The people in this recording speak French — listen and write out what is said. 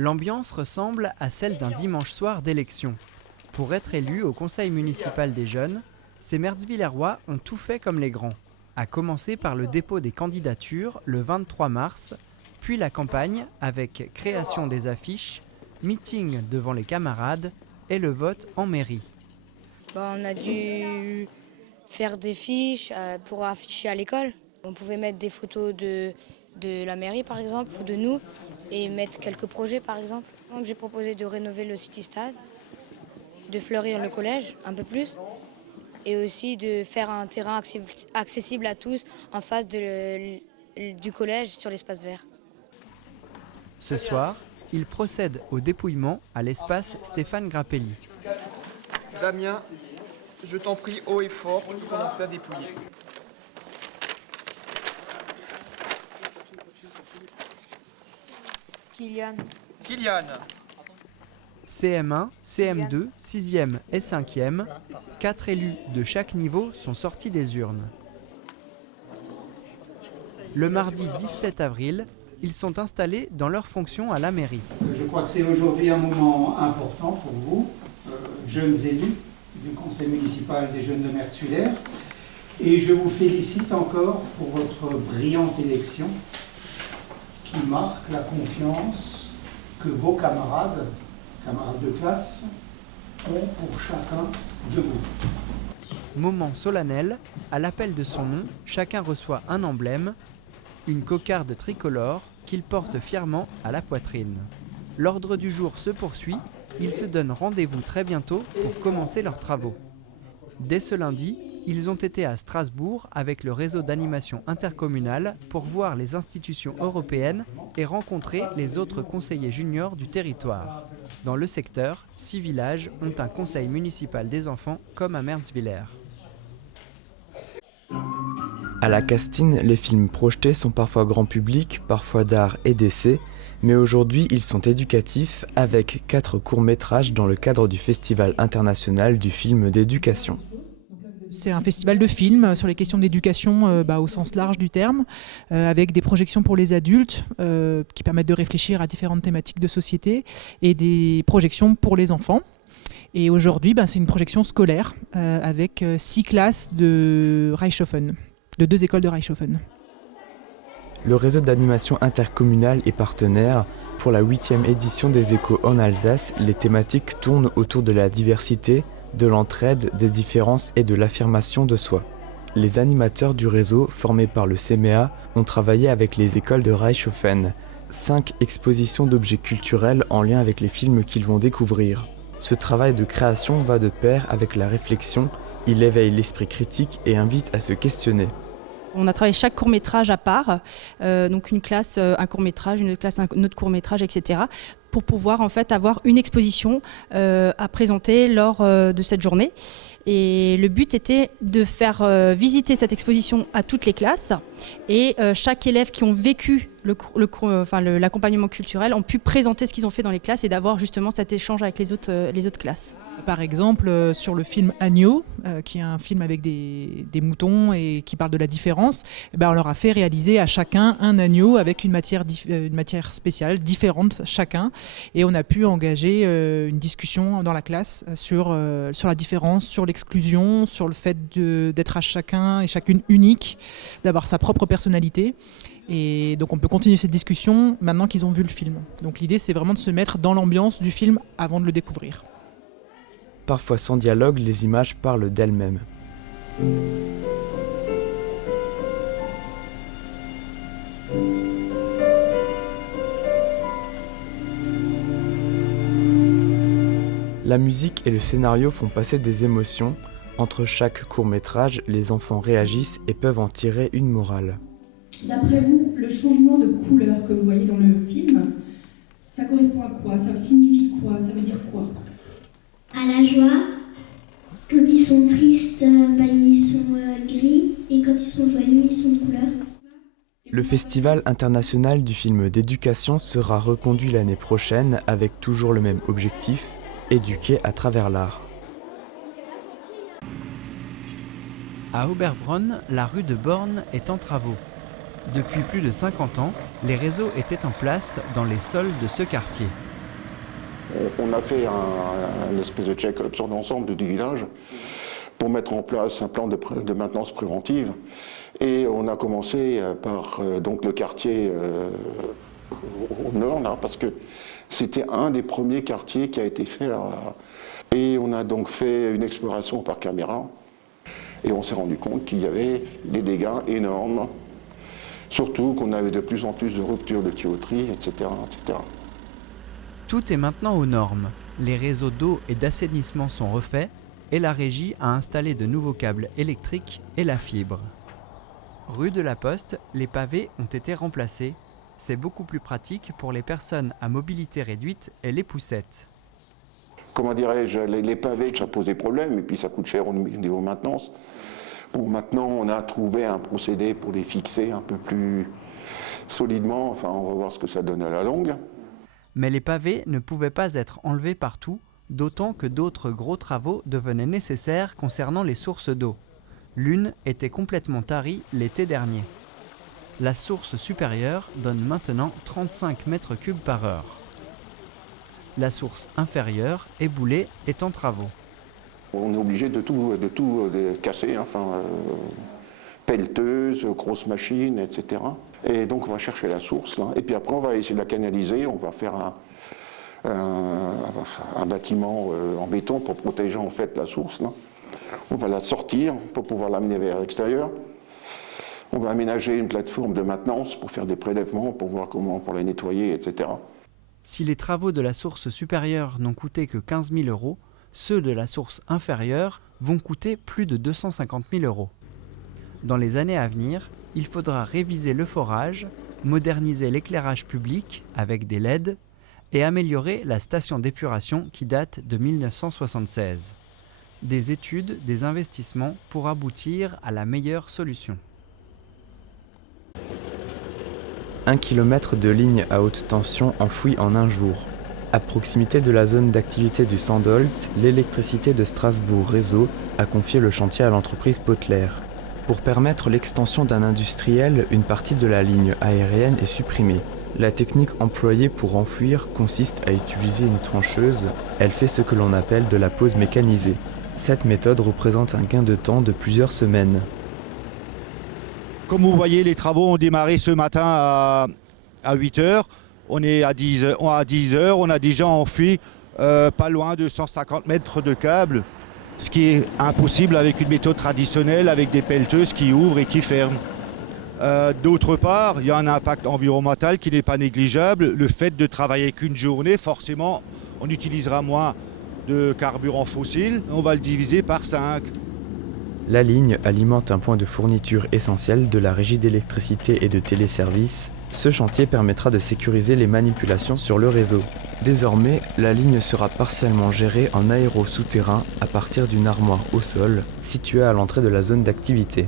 L'ambiance ressemble à celle d'un dimanche soir d'élection. Pour être élu au conseil municipal des jeunes, ces Mertz-Villerrois ont tout fait comme les grands, à commencer par le dépôt des candidatures le 23 mars, puis la campagne avec création des affiches, meeting devant les camarades et le vote en mairie. On a dû faire des fiches pour afficher à l'école. On pouvait mettre des photos de la mairie par exemple ou de nous et mettre quelques projets par exemple. J'ai proposé de rénover le City Stade, de fleurir le collège un peu plus et aussi de faire un terrain accessible à tous en face du collège sur l'espace vert. Ce soir, ils procèdent au dépouillement à l'espace Stéphane Grappelli. Damien, je t'en prie haut et fort pour commencer à dépouiller. Kylian. CM1, CM2, 6e et 5e, 4 élus de chaque niveau sont sortis des urnes. Le mardi 17 avril, ils sont installés dans leurs fonctions à la mairie. Je crois que c'est aujourd'hui un moment important pour vous, jeunes élus du conseil municipal des jeunes de Mertz-Villers. Et je vous félicite encore pour votre brillante élection qui marque la confiance que vos camarades de classe, ont pour chacun de vous. Moment solennel, à l'appel de son nom, chacun reçoit un emblème, une cocarde tricolore qu'il porte fièrement à la poitrine. L'ordre du jour se poursuit, ils se donnent rendez-vous très bientôt pour commencer leurs travaux. Dès ce lundi, ils ont été à Strasbourg avec le réseau d'animation intercommunale pour voir les institutions européennes et rencontrer les autres conseillers juniors du territoire. Dans le secteur, 6 villages ont un conseil municipal des enfants comme à Mertz-Villers. À la Castine, les films projetés sont parfois grand public, parfois d'art et d'essai, mais aujourd'hui ils sont éducatifs avec 4 courts-métrages dans le cadre du Festival international du film d'éducation. C'est un festival de films sur les questions d'éducation au sens large du terme, avec des projections pour les adultes qui permettent de réfléchir à différentes thématiques de société et des projections pour les enfants. Et aujourd'hui, c'est une projection scolaire avec 6 classes de Reichshofen, de 2 écoles de Reichshofen. Le réseau d'animation intercommunale est partenaire. Pour la 8e édition des Échos en Alsace, les thématiques tournent autour de la diversité, de l'entraide, des différences et de l'affirmation de soi. Les animateurs du réseau, formés par le CMEA, ont travaillé avec les écoles de Reichshofen. 5 expositions d'objets culturels en lien avec les films qu'ils vont découvrir. Ce travail de création va de pair avec la réflexion, il éveille l'esprit critique et invite à se questionner. On a travaillé chaque court-métrage à part, donc une classe, un court-métrage, une autre classe, un autre court-métrage, etc. pour pouvoir en fait avoir une exposition à présenter lors de cette journée. Et le but était de faire visiter cette exposition à toutes les classes et chaque élève qui ont vécu l'accompagnement culturel ont pu présenter ce qu'ils ont fait dans les classes et d'avoir justement cet échange avec les autres classes. Par exemple, sur le film Agneau, qui est un film avec des moutons et qui parle de la différence, on leur a fait réaliser à chacun un agneau avec une matière spéciale, différente chacun. Et on a pu engager une discussion dans la classe sur la différence, sur l'exclusion, sur le fait d'être à chacun et chacune unique, d'avoir sa propre personnalité. Et donc on peut continuer cette discussion maintenant qu'ils ont vu le film. Donc l'idée c'est vraiment de se mettre dans l'ambiance du film avant de le découvrir. Parfois sans dialogue, les images parlent d'elles-mêmes. La musique et le scénario font passer des émotions. Entre chaque court-métrage, les enfants réagissent et peuvent en tirer une morale. D'après vous, le changement de couleur que vous voyez dans le film, ça correspond à quoi? Ça signifie quoi? Ça veut dire quoi? À la joie. Quand ils sont tristes, ils sont gris. Et quand ils sont joyeux, ils sont de couleur. Le Festival international du film d'éducation sera reconduit l'année prochaine avec toujours le même objectif, éduquer à travers l'art. À Oberbronn, la rue de Born est en travaux. Depuis plus de 50 ans, les réseaux étaient en place dans les sols de ce quartier. On a fait un espèce de check-up sur l'ensemble du village pour mettre en place un plan de maintenance préventive. Et on a commencé par donc le quartier au nord, là, parce que c'était un des premiers quartiers qui a été fait. Et on a donc fait une exploration par caméra. Et on s'est rendu compte qu'il y avait des dégâts énormes. Surtout qu'on avait de plus en plus de ruptures de tuyauterie, etc., etc. Tout est maintenant aux normes. Les réseaux d'eau et d'assainissement sont refaits et la régie a installé de nouveaux câbles électriques et la fibre. Rue de la Poste, les pavés ont été remplacés. C'est beaucoup plus pratique pour les personnes à mobilité réduite et les poussettes. Comment dirais-je, les pavés, ça posait problème et puis ça coûte cher au niveau maintenance. Bon, maintenant, on a trouvé un procédé pour les fixer un peu plus solidement. Enfin, on va voir ce que ça donne à la longue. Mais les pavés ne pouvaient pas être enlevés partout, d'autant que d'autres gros travaux devenaient nécessaires concernant les sources d'eau. L'une était complètement tarie l'été dernier. La source supérieure donne maintenant 35 mètres cubes par heure. La source inférieure, éboulée, est en travaux. On est obligé de tout casser, enfin, pelleteuse, grosses machines, etc. Et donc on va chercher la source, là. Et puis après on va essayer de la canaliser, on va faire un bâtiment en béton pour protéger en fait la source, là. On va la sortir pour pouvoir l'amener vers l'extérieur. On va aménager une plateforme de maintenance pour faire des prélèvements, pour voir comment, pour la nettoyer, etc. Si les travaux de la source supérieure n'ont coûté que 15 000 €, ceux de la source inférieure vont coûter plus de 250 000 €. Dans les années à venir, il faudra réviser le forage, moderniser l'éclairage public avec des LED et améliorer la station d'épuration qui date de 1976. Des études, des investissements pour aboutir à la meilleure solution. 1 km de ligne à haute tension enfouie en un jour. À proximité de la zone d'activité du Sandholz, l'électricité de Strasbourg Réseau a confié le chantier à l'entreprise Potler. Pour permettre l'extension d'un industriel, une partie de la ligne aérienne est supprimée. La technique employée pour enfouir consiste à utiliser une trancheuse. Elle fait ce que l'on appelle de la pose mécanisée. Cette méthode représente un gain de temps de plusieurs semaines. Comme vous voyez, les travaux ont démarré ce matin à 8 h. On est à 10 h. On a déjà enfui pas loin de 150 mètres de câbles, ce qui est impossible avec une méthode traditionnelle, avec des pelleteuses qui ouvrent et qui ferment. D'autre part, il y a un impact environnemental qui n'est pas négligeable. Le fait de travailler qu'une journée, forcément, on utilisera moins de carburant fossile. On va le diviser par 5. La ligne alimente un point de fourniture essentiel de la régie d'électricité et de téléservices. Ce chantier permettra de sécuriser les manipulations sur le réseau. Désormais, la ligne sera partiellement gérée en aéro souterrain à partir d'une armoire au sol située à l'entrée de la zone d'activité.